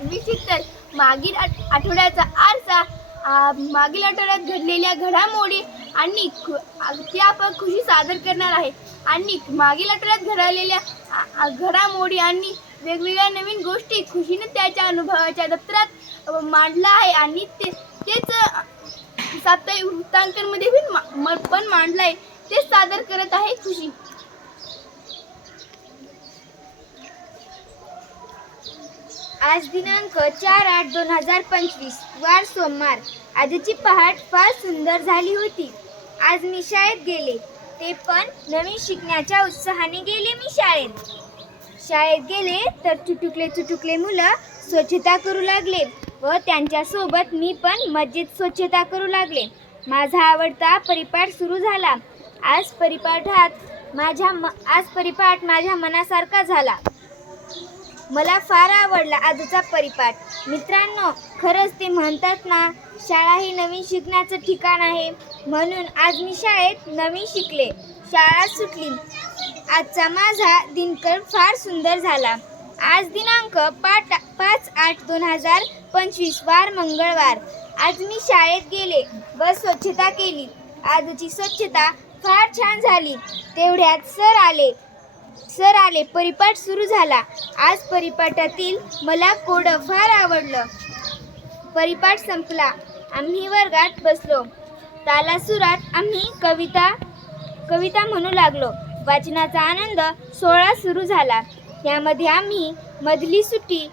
नमस्कार शीतल मागील आठ- आठवड्याचा आरसा मागील आठवड्यात घडलेल्या घडामोडी आणि ते आपण खुशी सादर करणार आहे. आणि मागील आठवड्यात घडलेल्या घडामोडी आणि वेगवेगळ्या नवीन गोष्टी खुशीने त्याच्या अनुभवाच्या दप्तरात मांडला आहे. आणि ते तेच साप्ताहिक वृत्तांकनमध्ये पण मा- म- पण मांडलं आहे तेच सादर करत आहे खुशी. आज दिनांक चार आठ दोन हजार पंचवीस वार सोमवार. आजची पहाट फार सुंदर झाली होती. आज मी शाळेत गेले. ते पण नवीन शिकण्याच्या उत्साहाने गेले मी शाळेत. शाळेत गेले तर चुटुकले चुटुकले मुलं स्वच्छता करू लागले व त्यांच्यासोबत मी पण मस्जिद स्वच्छता करू लागले. माझा आवडता परिपाठ सुरू झाला. आज परिपाठात माझ्या म आज परिपाठ माझ्या मनासारखा झाला. मला फार आवडला आजचा परिपाठ. मित्रांनो खरंच ते म्हणतात ना शाळा ही नवीन शिकण्याचं ठिकाण आहे. म्हणून आज मी शाळेत नवीन शिकले. शाळा सुटली. आजचा माझा दिनकर फार सुंदर झाला. आज दिनांक पाच पाच आठ दोन हजार पंचवीस वार मंगळवार. आज मी शाळेत गेले. व स्वच्छता केली. आजची स्वच्छता फार छान झाली. तेवढ्यात सर आले. सर आले परिपाठ सुरू झाला. आज परिपाठातील मला कोड फार आवडलं. परिपाठ संपला. आम्ही वर्गात बसलो. तालासुरात आम्ही कविता कविता म्हणू लागलो. वाचनाचा आनंद सोहळा सुरू झाला. यामध्ये आम्ही मधली सुट्टी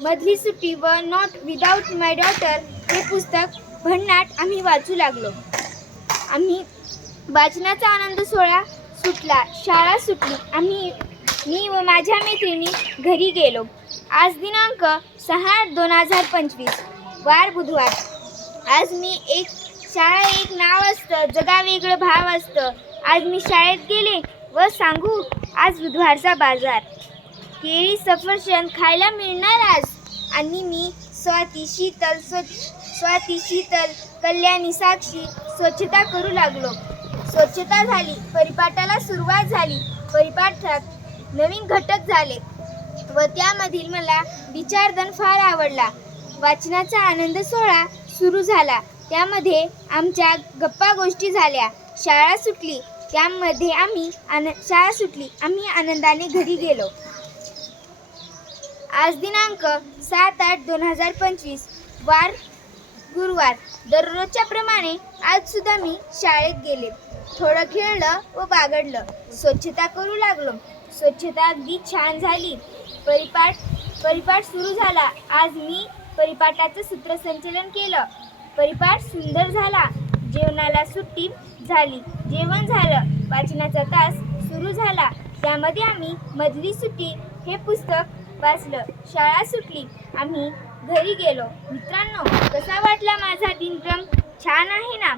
मधली सुट्टी व नॉट विदाऊट माय डॉटर हे पुस्तक भन्नाट आम्ही वाचू लागलो. आम्ही वाचनाचा आनंद सोहळा सुटला शाळा सुटली. आम्ही मी व माझ्या मैत्रिणी घरी गेलो. आज दिनांक सहा दोन हजार पंचवीस वार बुधवार. आज मी एक शाळा एक नाव असतं जगा वेगळं भाव असतं. आज मी शाळेत गेले व सांगू आज बुधवारचा बाजार. केळी सफरचंद खायला मिळणार आज. आणि मी स्वाती शीतल स्व स्वाती शीतल कल्याणी साक्षी स्वच्छता करू लागलो. स्वच्छता झाली परिपाठाला सुरुवात झाली परिपाठात नवीन घटक झाले व त्यामधील मला विचारधन फार आवडला. वाचनाचा आनंद सोहळा सुरू झाला. त्यामध्ये आमच्या गप्पा गोष्टी झाल्या. शाळा सुटली त्यामध्ये आम्ही आन शाळा सुटली आम्ही आनंदाने घरी गेलो. आज दिनांक सात आठ दोन हजार पंचवीस वार गुरुवार. दररोजच्या प्रमाणे आज सुद्धा मी शाळेत गेले. थोडं खेळलं व बागडलं. स्वच्छता करू लागलो. स्वच्छता अगदी छान झाली. परिपाठ परिपाठ सुरू झाला. आज मी परिपाठाचं सूत्रसंचलन केलं. परिपाठ सुंदर झाला. जेवणाला सुट्टी झाली. जेवण झालं. वाचनाचा तास सुरू झाला. त्यामध्ये आम्ही मधली सुट्टी हे पुस्तक वाचलं. शाळा सुटली. आम्ही घरी गेलो. मित्रांनो कसा वाटला माझा दिनक्रम? छान आहे ना?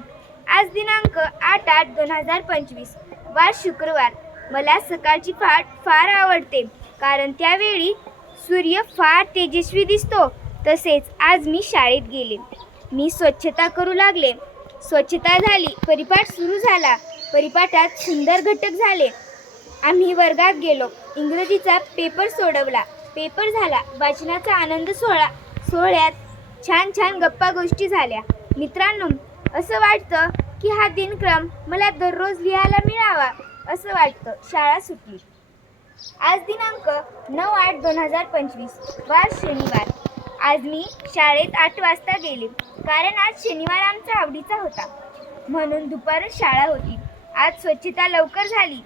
आज दिनांक आठ आठ दोन हजार पंचवीस. वार शुक्रवार. मला सकाळची पहाट फार आवडते. कारण त्यावेळी सूर्य फार तेजस्वी दिसतो. तसेच आज मी शाळेत गेले. मी स्वच्छता करू लागले. स्वच्छता झाली परिपाठ सुरू झाला. परिपाठात सुंदर घटक झाले. आम्ही वर्गात गेलो. इंग्रजीचा पेपर सोडवला. पेपर झाला. वाचनाचा आनंद सोहळा सोहळ्यात छान छान गप्पा गोष्टी झाल्या. मित्रांनो असं वाटतं की हा दिनक्रम मला दररोज लिहायला मिळावा असं वाटतं. शाळा सुटली. आज दिनांक नऊ आठ दोन हजार पंचवीस वार शनिवार. आज मी शाळेत आठ वाजता गेले कारण आज शनिवार आमचा आवडीचा होता. म्हणून दुपारच शाळा होती. आज स्वच्छता लवकर झाली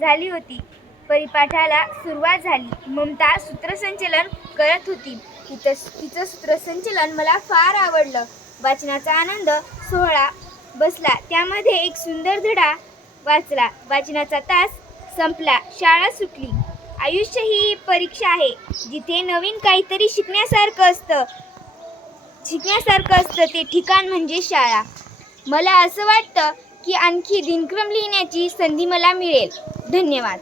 झाली होती. परिपाठाला सुरुवात झाली. ममता सूत्रसंचलन करत होती. तिचं तिचं सूत्रसंचलन मला फार आवडलं. वाचनाचा आनंद सोहळा बसला. त्यामध्ये एक सुंदर धडा वाचला. वाचनाचा तास संपला. शाळा सुटली. आयुष्य ही परीक्षा आहे. जिथे नवीन काहीतरी शिकण्यासारखं असतं शिकण्यासारखं असतं ते ठिकाण म्हणजे शाळा. मला असं वाटतं की आणखी दिनक्रम लिहिण्याची संधी मला मिळेल. धन्यवाद.